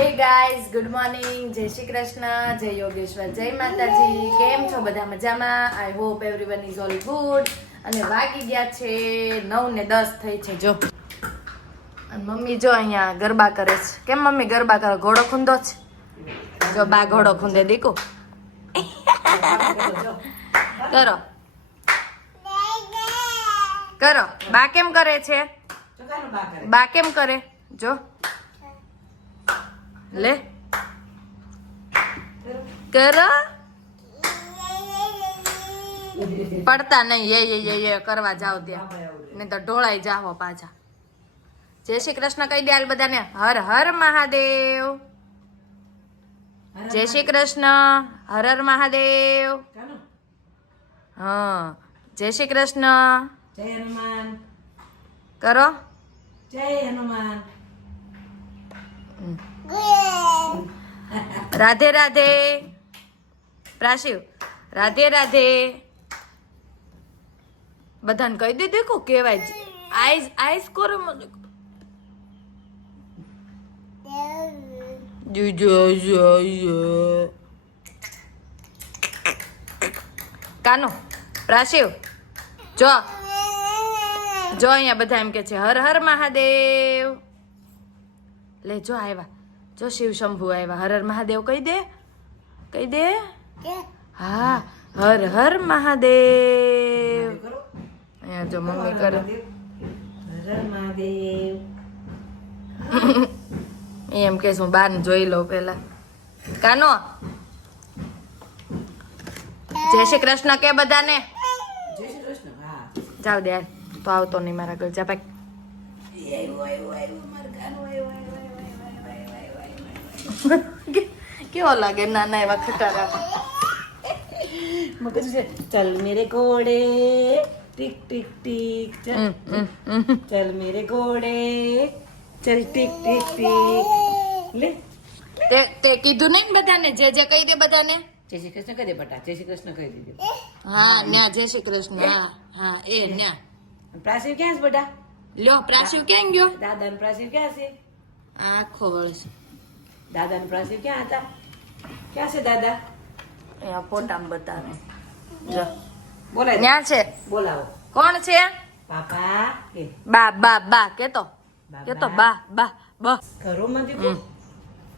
Hey guys good morning જય શ્રી કૃષ્ણ જય યોગેશ્વર જય માતાજી. કેમ છો બધા મજામાં? I hope everyone is all good અને વાગી ગયા છે નવ ને દસ થઈ છે જો. અને મમ્મી જો અહીંયા ગરબા કરે છે. કેમ મમ્મી ગરબા કરે? ઘોડો ખૂંદો છે? જો બા ઘોડો ખૂંદે દીકુ કરો. કરો. બા કેમ કરે છે? બા કેમ કરે? જો. લે. કરો. પડતા નહીં. એ એ એ કરવા જાવ ત્યાં. નહીં તો ઢોળાઈ જાઓ પાછા. જય શ્રી કૃષ્ણ કહી દે આલ બધાને. હર હર મહાદેવ. જય શ્રી કૃષ્ણ. હર હર મહાદેવ. હા. જય શ્રી કૃષ્ણ. જય હનુમાન. કરો. જય હનુમાન. રાધે રાધે. પ્રાશિવ, રાધે રાધે. બધાને કહી દે, દેખો કેવાય છે આઈસ આઈસ કરો મને. કાનો, પ્રાશિવ, જો. જો અહીંયા બધા એમ કે છે, હર હર મહાદેવ. લે, જો આવ્યા જો શિવ શંભુ આવ્યા. હર હર મહાદેવ કહી દે. કહી દે. હા. હર હર મહાદેવ. અહીંયા જો મમ્મી કરે. હર મહાદેવ. એમ કે હું બાર જોઈ લઉં પેલા કાનો? જય શ્રી કૃષ્ણ કે બધાને? જય શ્રી કૃષ્ણ હા. જાવ દે. તો આવતો નહીં મારા ઘર. જા ભાઈ. કેવો લાગે નાના એવા ખટારા મગજ છે. ચલ મેરે ઘોડે ટીક ટીક ટીક. ચલ. મેરે ઘોડે ચલ ટીક ટીક ટીક. લે. તે તે કીધું નહીં ને બધાને? જે જે કહી દે બધાને? જય શ્રી કૃષ્ણ કહી દે બટા. જય શ્રી કૃષ્ણ કહી દીધું. હા ન્યા જય શ્રી કૃષ્ણ. હા હા એ ન્યા. પ્રાચીર ક્યાં છે બટા? લ્યો પ્રાશિવ ક્યાં ગયો? દાદા પ્રાચીર ક્યાં છે? આખો વળસ દાદા પ્રાચીર ક્યાં હતા ક્યાં છે દાદા અહીંયા ફોટામાં બતાવે જો બોલાય ન્યા છે બોલાવો કોણ છે પાપા કે બા બા બા કેતો કેતો બા બા બા ઘરો માં દીકો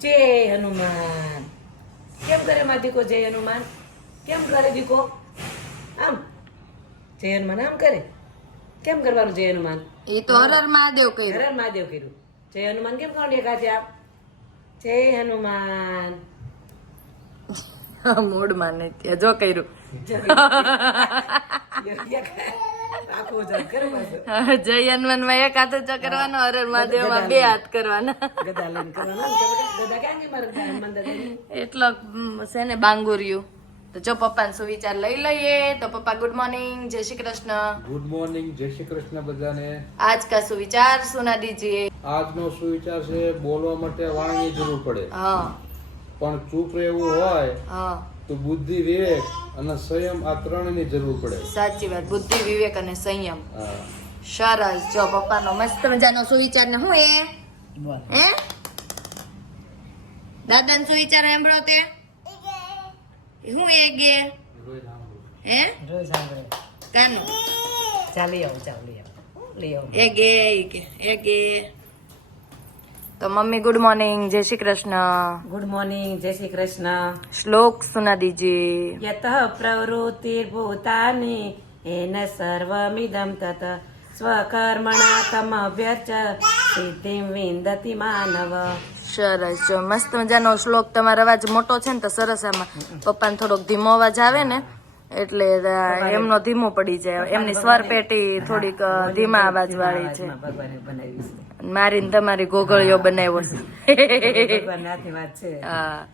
જય હનુમાન કેમ કરે માં દીકો જય હનુમાન કેમ કરે દીકો આમ જય હનુમાન આમ કરે કેમ કરવાનું જય હનુમાન એ તો હરર મહાદેવ કર્યું હરણ મહાદેવ કર્યું જય હનુમાન કેમ કરવાનું એક હાથે આમ જય હનુમાન. મૂડમાં નહીં ત્યાં જો કર્યું. જય હનુમાન. હનુમાનમાં એક હાથ જ કરવાનો અરર મહાદેવમાં બે હાથ કરવાના? એટલો મ, છે ને બાંગુરિયું. તો જો પપ્પાને સુવિચાર લઈ લઈએ તો પપ્પા ગુડ મોર્નિંગ જય શ્રી કૃષ્ણ. ગુડ મોર્નિંગ જય શ્રી કૃષ્ણ બધાને. આજ કા સુવિચાર સુના દીજીએ? આજનો સુવિચાર છે બોલવા માટે વાણીની જરૂર પડે. હા. પણ ચૂપ રહેવું હોય હા. તો બુદ્ધિ વિવેક અને સંયમ આ ત્રણની જરૂર પડે. સાચી વાત બુદ્ધિ વિવેક અને સંયમ. હા. સરસ. જો પપ્પાનો મસ્ત મજાનો સુવિચાર ને હું એ? હે? દાદાનો સુવિચાર સાંભળો તે. હું એ ગે હે? કાનો? ચાલી આવો ચાલી આવો લઈ આવો એ ગે એ ગે તો મમ્મી ગુડ મોર્નિંગ જય શ્રી કૃષ્ણ. ગુડ મોર્નિંગ જય શ્રી કૃષ્ણ. શ્લોક સુના દીજે યત પ્રવૃત્તિ ભૂતાની એન સર્વમિદમ તત. સ્વકર્મણા તમભ્યર્ચ સિદ્ધિમ વિંદતિ માનવ. સરસ. જો મસ્ત મજાનો શ્લોક તમારો અવાજ મોટો છે ને તો સરસ આમાં પપ્પાને થોડોક ધીમો અવાજ આવે ને એટલે એમનો ધીમો પડી જાય. એમની સ્વર પેટી થોડીક ધીમા અવાજ વાળી છે. મારી ને તમારી ગોગળીઓ બનાવ્યો છે. ભગવાન નાથી વાત છે. હા.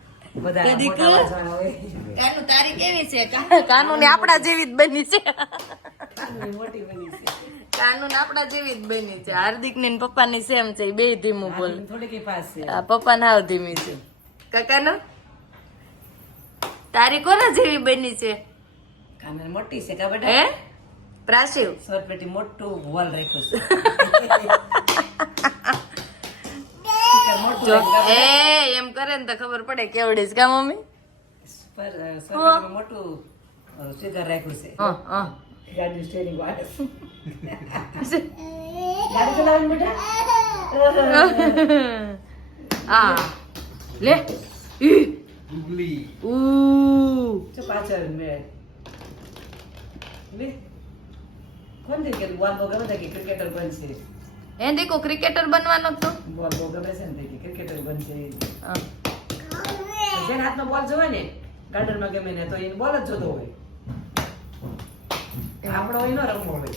તારી કેવી છે? કાનૂન આપણા જેવી જ બની છે. મોટી બની છે. કાનૂન આપણા જેવી જ બની છે. હાર્દિક ને પપ્પા ની સેમ છે બે ધીમું બોલ. થોડીક પાસ છે. આ પપ્પા હાવ ધીમી છે. કાકાનો? તારી કોના જેવી બની છે? કાનૂન મોટી છે કા બેટા? હે? પ્રાશિવ. સરપેટી મોટું વોલ રાખ્યું છે. એ એમ કરે ને તો ખબર પડે કેવડી છે કા મમ્મી? મોટું અ, રાખ્યું છે. હા હા. ગાડી સ્ટેરિંગ વાળે ગાડી ચલાવવાની બેટા આ લે ઈ ગુગલી ઉ જો પાછળ મેં લે કોણ દે કે બોલ બોગા ગમે છે કે ક્રિકેટર બનશે એ દેખો ક્રિકેટર બનવાનો તો બોલ બોગા ગમે છે ને તે કે ક્રિકેટર બનશે હા. જેના હાથમાં બોલ જોવે ને ગાર્ડનમાં ગમે ને તો એને બોલ જ જોતો હોય આપણો એનો હોય.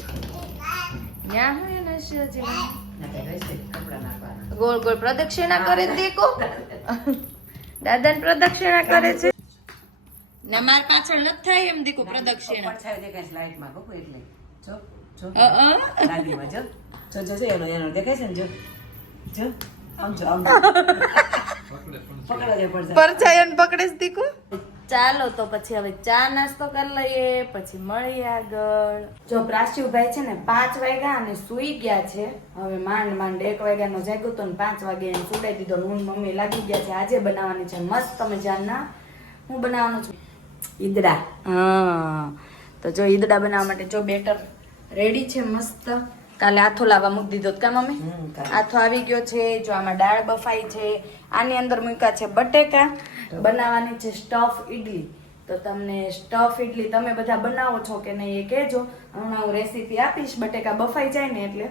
ગોળ ગોળ પ્રદક્ષિણા કરે દેખો દાદા પ્રદક્ષિણા કરે છે. ને માર પાછળ નથી થાય એમ દીકો પ્રદક્ષિણા. પડછાયો દેખાય છે એટલે. જો જો. અ, અ. ગાડીમાં જો. જો જો જો એનો એનો દેખાય છે ને જો. જો આમ જો આમ જો. પકડો પરછાયન પકડે. દીકો. ચાલો તો પછી હવે ચા નાસ્તો કરી લઈએ, પછી મળીએ આગળ. જો પ્રાશિવભાઈ છે ને પાંચ વાગ્યા અને સુઈ ગયા છે, હવે માંડ માંડ એક વાગ્યાનો જાગ્યો તો ને પાંચ વાગે એને સુડાઈ દીધો હું મમ્મી લાગી ગયા છે, આજે બનાવવાની છે, મસ્ત તમે જાણના. હું બનાવવાનું છું. ઈદડા, હા. તો જો ઈદડા બનાવવા માટે જો બેટર રેડી છે મસ્ત. કાલે આથો લાવવા મૂકી દીધો કા મમ્મી? આથો આવી ગયો છે જો આમાં દાળ બફાઈ છે આની અંદર મૂક્યા છે બટેકા. બનાવવાની છે સ્ટફ ઈડલી. તો તમને સ્ટફ ઈડલી તમે બધા બનાવો છો કે નહીં એ કહેજો. હમણાં હું રેસીપી આપીશ બટેકા બફાઈ જાય ને એટલે.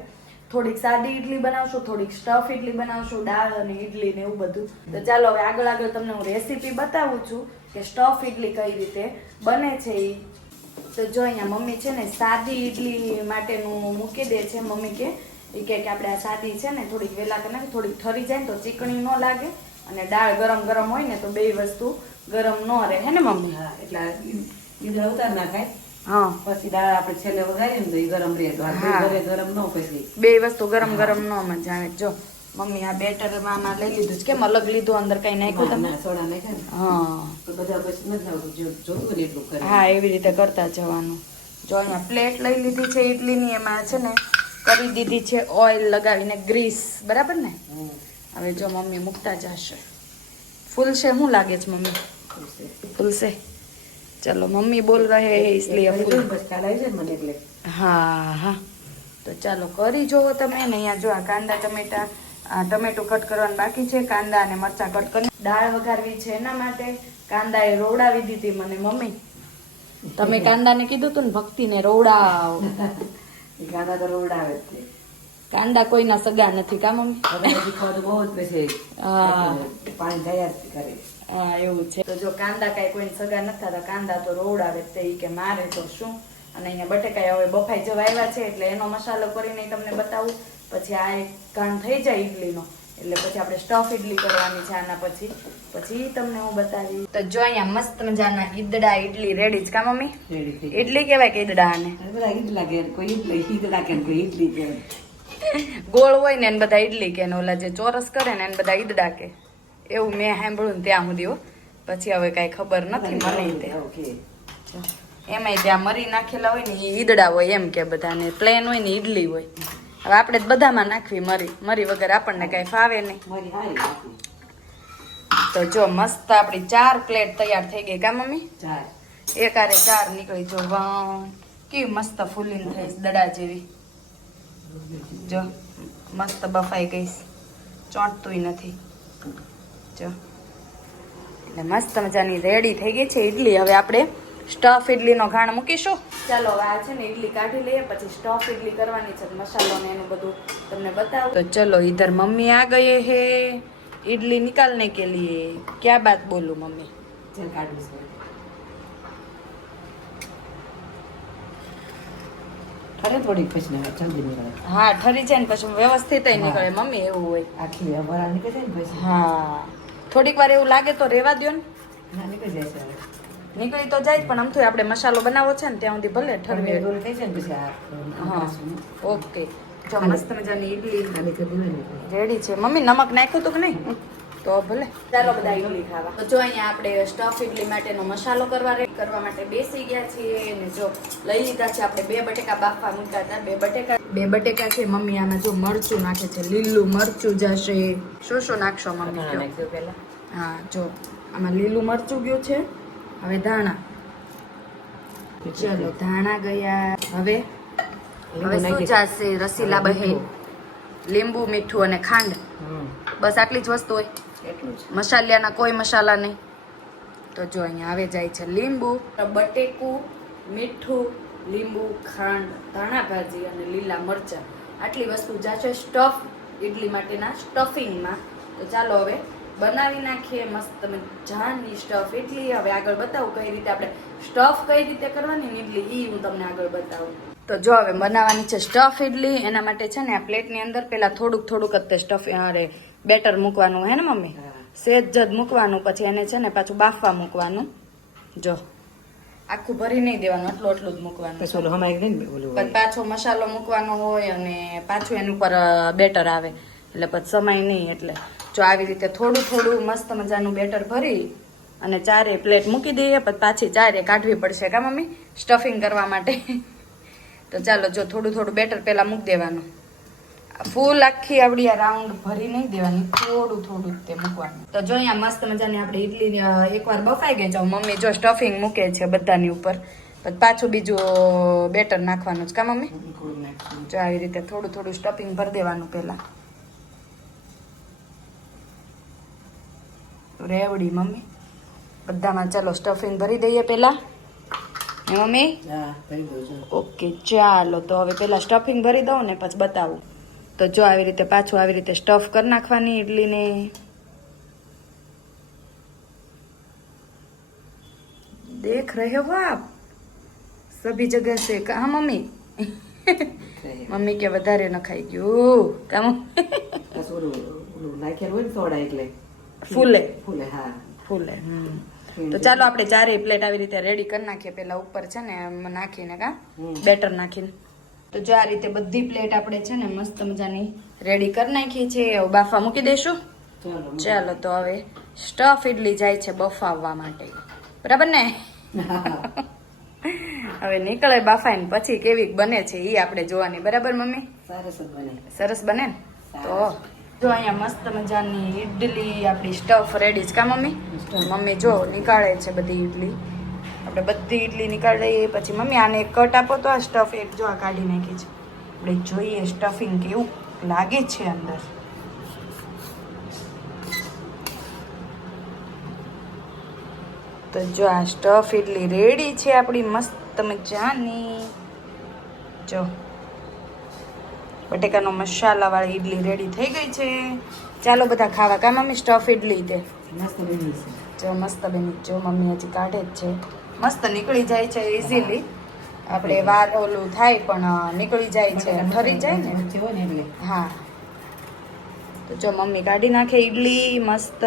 થોડીક સાદી ઈડલી બનાવશું થોડીક સ્ટફ ઈડલી બનાવશું દાળ અને ઈડલી ને એવું બધું. તો ચાલો હવે આગળ આગળ તમને હું રેસીપી બતાવું છું કે સ્ટફ ઈડલી કઈ રીતે બને છે એ તો જો અહીંયા મમ્મી છે ને સાદી ઇડલી માટેનું મૂકી દે છે મમ્મી કે એ કે આપણે આ સાદી છે ને થોડીક વહેલા કરી નાખી થોડીક ઠરી જાય ને તો ચીકણી ન લાગે અને દાળ ગરમ ગરમ હોય ને તો બે વસ્તુ ગરમ ન રહે. હે ને મમ્મી? હા એટલે ઈદડા ઉતાર નાખાય હા. પછી દાળ આપણે છેલ્લે વઘારીએ ને તો એ ગરમ રહે. તો ગરમ ન પછી. બે વસ્તુ ગરમ ગરમ ન મજા આવે. જો. મમ્મી આ બેટરમાં લઈ લીધું છે. કેમ અલગ લીધું અંદર કઈ નાખ્યું તમે? સોડા નાખ્યા હા. એવી રીતે કરતા જવાનું. જો અહીંયા પ્લેટ લઈ લીધી છે ઇડલીની એમાં છે ને કરી દીધી છે ઓઇલ લગાવીને ગ્રીસ બરાબર ને? હવે જો મમ્મી મૂકતા જશે. ફૂલશે? શું લાગે છે મમ્મી? ફૂલશે. ચલો મમ્મી બોલ રહે એટલે. હા હા. તો ચાલો કરી જોવો તમે ને અહીંયા જો આ કાંદા ટમેટા આ ટમેટું કટ કરવાનું બાકી છે કાંદા અને મરચાં કટ કરી. દાળ વઘારવી છે એના માટે કાંદા એ રોવડાવી દીધી મને મમ્મી. તમે કાંદાને કીધું તું ને ભક્તિને રોવડાવ. ગાડા તો રોવડાવે જ. કાંદા કોઈના સગા નથી કા મમ્મી? બહુ જ પછી પાણી તૈયાર કરે. હા એવું છે. તો જો કાંદા કાંઈ કોઈને સગા નથી થતા કાંદા તો રોવડાવે તે કે મારે તો શું? અને અહીંયા બટેકા હવે બફાઈ જવા આવ્યા છે એટલે એનો મસાલો કરીને તમને બતાવું. પછી આ એક કામ થઈ જાય ઈડલીનો. એટલે પછી આપણે સ્ટફ ઈડલી કરવાની છે આના પછી. પછી તમને હું બતાવી તો જો અહીંયા મસ્ત મજાના ઈદડા ઈડલી રેડી છે કા મમ્મી? ઈડલી કહેવાય કે ઈદડા આને બધા ઈદલા કે કોઈ ઈદલા કે કોઈ ઈડલી કે. ગોળ હોય ને એને બધા ઈડલી કે ઓલા જે ચોરસ કરે ને એને બધા ઈદડા કે. એવું મેં સાંભળ્યું ને ત્યાં સુધી. પછી હવે કાંઈ ખબર નથી મને તે એમાંય ત્યાં મરી નાખેલા હોય ને એ ઈદડા હોય એમ કે બધાને. પ્લેન હોય ને ઈડલી હોય. હવે આપણે બધામાં નાખવી મરી. મરી વગર આપણને કાંઈ ફાવે નહીં. તો જો મસ્ત આપણી ચાર પ્લેટ તૈયાર થઈ ગઈ કા મમ્મી? ચાર. એકારે ચાર નીકળી. જો વાહ કેવી મસ્ત ફૂલીને થઈશ દડા જેવી. જો મસ્ત બફાઈ ગઈશ. ચોંટતુંય નથી. જો. એટલે મસ્ત મજાની રેડી થઈ ગઈ છે ઈડલી. હવે આપણે સ્ટફ ઇડલીનો ઘાણ મૂકીશું. ચાલો હવે આ છે ને ઇડલી કાઢી લઈએ પછી સ્ટફ ઇડલી કરવાની છે મસાલો ને એનું બધું તમને બતાવું. તો ચલો ઇધર મમ્મી આ ગયે હે. ઇડલી નિકાલને કે લીએ? ક્યા બાત બોલું મમ્મી? જે કાઢું છે ઠરે થોડી પછી નીકળે જલ્દી નીકળે. હા ઠરી છે ને પછી વ્યવસ્થિત નીકળે. મમ્મી એવું હોય. આખી અભરા નીકળે ને પછી? હા. થોડીક વાર એવું લાગે તો રેવા દો ને. ના નીકળી જાય નીકળી તો જાય પણ આમ આપણે મસાલો બનાવો છે ને ત્યાં સુધી ભલે ઠરવે રોલ થઈ જાય ને પછી હા. ઓકે. જો મસ્ત મજાની ઈડલી. રેડી છે. મમ્મી નમક નાખ્યું તું કે નહીં? તો ભલે. ચાલો બધા ઈડલી ખાવા. તો જો અહીંયા આપણે સ્ટફ ઈડલી માટેનો મસાલો કરવા રેડી કરવા માટે બેસી ગયા છીએ ને જો લઈ લીધા છે આપણે બે બટેકા બાફવા મૂકતા હતા. બે બટેકા. બે બટેકા છે મમ્મી આમાં જો મરચું નાખે છે. લીલું મરચું જશે. શું શું નાખશો મમ્મી? હા જો આમાં લીલું મરચું ગયું છે. હવે ધાણા. ચલો ધાણા ગયા. હવે? હવે શું ચાલશે? રસીલા બહેન. લીંબુ. મીઠું અને ખાંડ. બસ આટલી જ વસ્તુ હોય. મસાલિયાના કોઈ મસાલા નહીં. તો જો અહીંયા આવે જાય છે લીંબુ. બટેકું મીઠું લીંબુ ખાંડ ધાણા ભાજી અને લીલા મરચાં. આટલી વસ્તુ જાશે સ્ટફ ઇડલી માટેના સ્ટફિંગમાં. તો ચાલો હવે બનાવી નાખીએ મસ્ત જાનની સ્ટફ ઇડલી હવે આગળ બતાવું કઈ રીતે આપણે સ્ટફ કઈ રીતે કરવાની ઇડલી એ હું તમને આગળ બતાવું. તો જો હવે બનાવવાની છે સ્ટફ ઇડલી એના માટે છે ને આ પ્લેટની અંદર પહેલાં થોડુંક થોડુંક જ તે સ્ટફ અરે બેટર મૂકવાનું હે ને મમ્મી. સેજ જ મૂકવાનું પછી એને છે ને પાછું બાફવા મૂકવાનું. જો. આખું ભરી નહીં દેવાનું આટલું આટલું જ મૂકવાનું. પાછો મસાલો મૂકવાનો હોય અને પાછું એની ઉપર બેટર આવે. એટલે પછી સમય નહીં એટલે. જો આવી રીતે થોડું થોડું મસ્ત મજાનું બેટર ભરી અને ચારે પ્લેટ મૂકી દઈએ પછી પાછી ચારે કાઢવી પડશે. કા મમ્મી? સ્ટફિંગ કરવા માટે. તો ચાલો જો થોડું થોડું બેટર પહેલાં મૂકી દેવાનું. ફૂલ આખી આપણી આ રાઉન્ડ ભરી નહીં દેવાની થોડું થોડું તે મૂકવાનું. તો જો અહીંયા મસ્ત મજાની આપણે ઇડલી એકવાર બફાઈ ગઈ જાવ મમ્મી જો સ્ટફિંગ મૂકે છે બધાની ઉપર. પછી પાછું બીજું બેટર નાખવાનું છે કા મમ્મી? જો આવી રીતે થોડું થોડું સ્ટફિંગ ભરી દેવાનું પહેલા. રેવડી મમ્મી. બધામાં ચાલો સ્ટફિંગ ભરી દઈએ પહેલા. મમ્મી? છું. ઓકે ચાલો તો હવે પેલા સ્ટફિંગ ભરી દઉં ને પછી બતાવું. તો જો આવી રીતે પાછું આવી રીતે સ્ટફ કરી નાખવાની ઇડલીને દેખ રહે હો આપ સભી જગહ સે હા મમ્મી? મમ્મી કે વધારે નખાઈ ગયું. કામ નાખેલું હોય ને સોડા એટલે. ફૂલે. ફૂલે હા. ફૂલે તો ચાલો આપણે ચારેય પ્લેટ આવી રીતે રેડી કરી નાખીએ. પેલા ઉપર છે ને નાખીને કા? બેટર નાખીને. તો જો આ રીતે બધી પ્લેટ આપણે છે ને મસ્ત મજાની રેડી કરી નાખી છે બાફા મૂકી દઈશું. ચાલો ચાલો તો હવે સ્ટફ ઇડલી જાય છે બફાવવા માટે. બરાબર ને? હવે નીકળે બાફાઈને પછી કેવી બને છે એ આપણે જોવાની. બરાબર મમ્મી? સરસ બને. સરસ બને ને? તો જો અહીંયા મસ્ત મજાની ઇડલી આપણી સ્ટફ રેડી છે. કા મમ્મી? મમ્મી જો નીકાળે છે બધી ઇડલી આપણે બધી ઇડલી નીકાળી દઈએ પછી મમ્મી આને એક કટ આપો તો આ સ્ટફ એક જો આ કાઢી નાખી છે. આપણે જોઈએ સ્ટફિંગ કેવું લાગે છે અંદર. તો જો આ સ્ટફ ઇડલી રેડી છે આપણી મસ્ત મજાની. જો. બટેકાનો મસાલાવાળી ઇડલી રેડી થઈ ગઈ છે. ચાલો બધા ખાવા. કામ મમ્મી સ્ટફ ઇડલી તે? મસ્ત બની જો મસ્ત બની જો મમ્મી હજી કાઢે જ છે. મસ્ત નીકળી જાય છે ઇઝીલી આપણે વાર ઓલું થાય પણ નીકળી જાય છે. ઠરી જાય ને? એટલે. હા. તો જો મમ્મી કાઢી નાખે ઈડલી મસ્ત.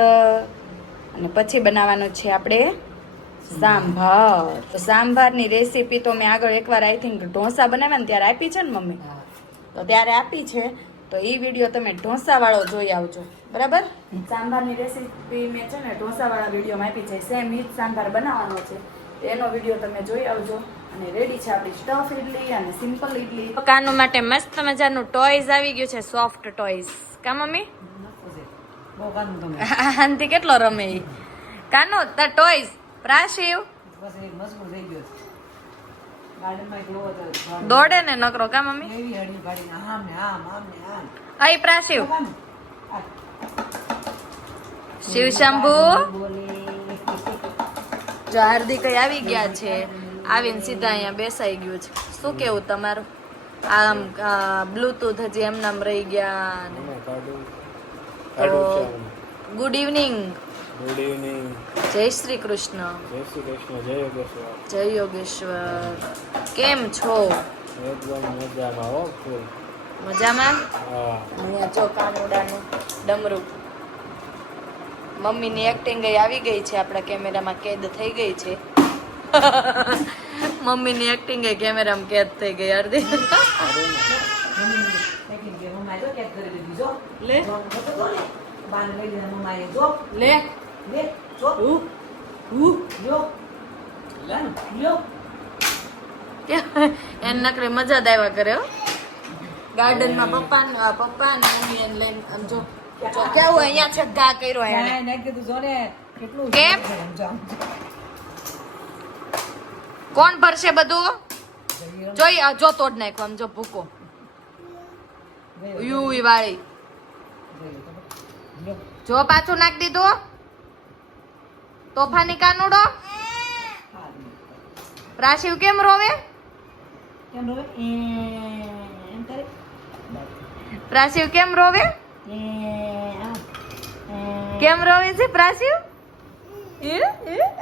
અને પછી બનાવવાનું છે આપણે સાંભાર. તો સાંભારની રેસીપી તો મેં આગળ એકવાર આઈ થિંક ઢોસા બનાવ્યા ને ત્યારે આપી છે ને મમ્મી? તો ત્યારે આપી છે. તો એ વીડિયો તમે ઢોસાવાળો જોઈ આવજો. બરાબર? સાંભારની રેસીપી મેં છે ને ઢોસાવાળા વિડીયોમાં આપી છે. સેમ ઈ સાંભાર બનાવવાનો છે. તો એનો વીડિયો તમે જોઈ આવજો. અને રેડી છે આપણી સ્ટફ ઇડલી અને સિમ્પલ ઇડલી કાનુ માટે મસ્ત મજાનું ટોયઝ આવી ગયું છે સોફ્ટ ટોયઝ કા મમ્મી? આનથી કેટલો રમે ઈ. કાનો તા ટોયઝ પ્રાશિવ? પછી થઈ ગયો છે ગાર્ડનમાં એક લોવો હતો દોડે ને નકરો કા મમ્મી? અય પ્રાશિવ. શિવ શંભુ? જો હાર્દિક આવી ગયા છે. આવીને સીધા અહીંયા બેસાઈ ગયું છે. શું કેવું તમારું? આમ બ્લુટૂથ હજી એમનામ રહી ગયા. એમાં ગુડ ઇવનિંગ ગુડ ઇવનિંગ જય શ્રી કૃષ્ણ. જય શ્રી કૃષ્ણ જય યોગેશ્વર. જય યોગેશ્વર. કેમ છો? એકદમ મજામાં હો ફૂલ. મજામાં? હા. અહીંયા જો કાનુડાનું ડમરું મમ્મીની એક્ટિંગ આવી ગઈ છે આપણા કેમેરામાં કેદ થઈ ગઈ છે. મમ્મીની એક્ટિંગ કેમેરામાં કેદ થઈ ગઈ અડધી લે. ઉ ઉ. એને નકરી મજા જ આવ્યા કરે હો. ગાર્ડનમાં પપ્પા પપ્પા ને મમ્મી એને લઈને આમ જો જો કેવું અહીંયા છે ઘા કર્યો એને. કાંઈ જો ને કેટલું કેમ? કોણ ભરશે બધું? જોઈ આ જો તોડ નાખો આમ જો ભૂકો. યુ ઈ વાળી. જો પાછું નાખી દીધું. તોફાની કાનુડો? પ્રાશિવ કેમ રોવે? કેમ રોવે? એમ, એમ કરે? પ્રાશિવ કેમ રોવે. કેમ રોવે છે પ્રાશિવ? આવ્યો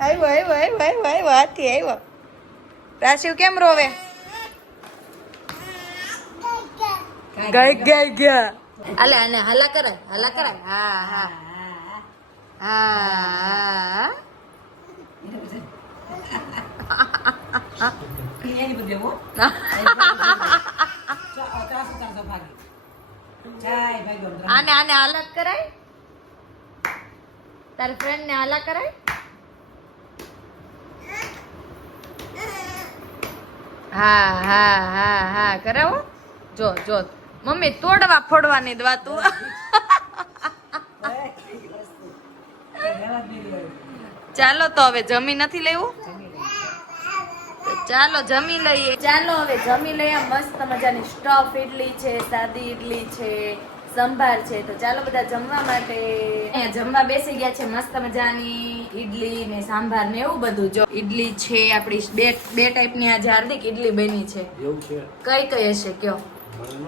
આવ્યો આવ્યો આવ્યો આવ્યો હાથી આવ્યો પ્રાશિવ કેમ રોવે? ગઈ ગઈ ગયા. અલે આને હાલા કરાય હાલા કરાય. હા હા. કરાય? તારી ફ્રેન્ડ ને અલગ કરાય? હા હા હા હા, કરાવો. જો જો. મમ્મી, તોડવા, ફોડવાની દવા વાતું એ, એ વસ્તુ. એ રહેવા જ નહીં દેવાય. ચાલો તો હવે જમી નથી લેવું? ચાલો જમી લઈએ. ચાલો હવે જમી લઈએ. મસ્ત મજાની સ્ટફ ઇડલી છે સાદી ઇડલી છે સંભાર છે. તો ચાલો બધા જમવા માટે. જમવા બેસી ગયા છે મસ્ત મજાની ઇડલી ને સાંભાર ને એવું બધું. જો ઇડલી છે આપણી બે બે ટાઈપની આજે હાર્દિક ઇડલી બની છે. કઈ કઈ હશે કયો? ન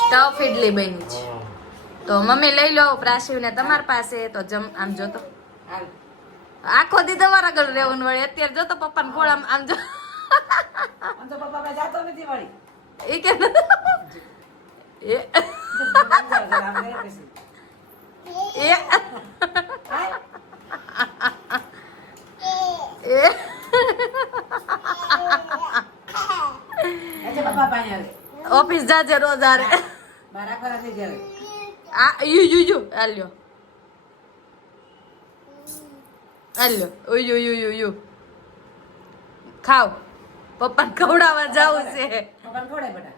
સ્ટફ ઇડલી બની છે. તો મમ્મી લઈ લો પ્રાશિવ ને તમારી પાસે. તો જમ આમ જોતો હાલ. આખો દી તમારા ઘર રહેવું વળી અત્યારે જો તો પપ્પાને ખોળામ આમ જો. આમ તો પપ્પા જાતો નથી વળી. એ કે એ એ. ઓફિસ જાજે રોજ આરે આ યુ યુ યુ આલ્યો આલ્યો ઓયો યો યો યો ખાવ પપ્પાને ખવડાવવા જાવું છે પપ્પાને ખવડાય બેટા.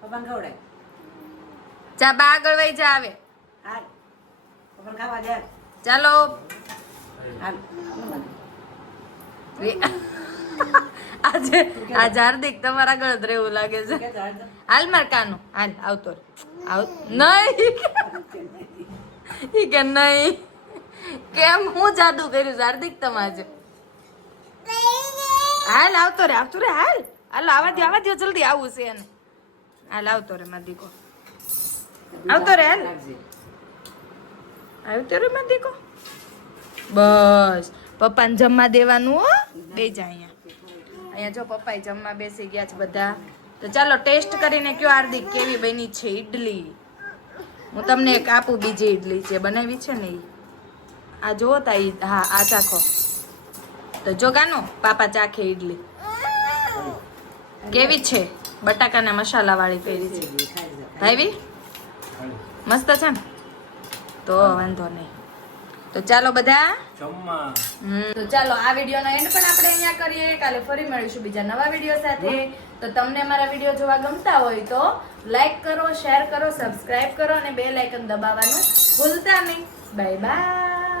પપ્પાને ખવડાય. ચા બા આગળ વહી જા આવે હાલ. પપ્પાને ખાવા દે ચાલો હાલ. આજે આજે હાર્દિક તમારા આગળ જ રહેવું લાગે છે હાલ. હાલ માર કાનો હાલ આવતો. આવ નહીં કે નહીં કેમ હું જાદુ કર્યું હાર્દિક તમારે હાલ આવતો રે આવતો રે, હાલ. હાલ આવા દો આવા દો જલ્દી આવું છે એને. હાલ, આવતો રે માર દીકો આવતો રે, હાલ. આવતો રે માર બસ. પપ્પાને જમવા દેવાનું, હો. બે જા અહીંયા. અહીંયા જો પપ્પા જમવા બેસી ગયા છે બધા. તો ચાલો, ટેસ્ટ કરીને કયો હાર્દિક કેવી બની છે ઈડલી. હું તમને એક આપું બીજી ઈડલી છે બનાવી છે ને ઈ. આ જુઓ તા હા, આ ચાખો. તો જો ગાનો પાપા ચાખે ઈડલી. કેવી છે? બટાકાના મસાલા વાળી પહેરી છે. ભાઈવી? મસ્ત છે ને? તો વાંધો નહીં. તો ચાલો બધા. તો ચાલો, આ વિડીયોનો એન્ડ પણ આપણે અહીંયા કરીએ. કાલે ફરી મળીશું બીજા નવા વીડિયો સાથે. તો તમને મારા વીડિયો જોવા ગમતા હોય તો લાઈક કરો શેર કરો સબસ્ક્રાઇબ કરો અને બે લાઇકન દબાવવાનું ભૂલતા નહીં. Bye bye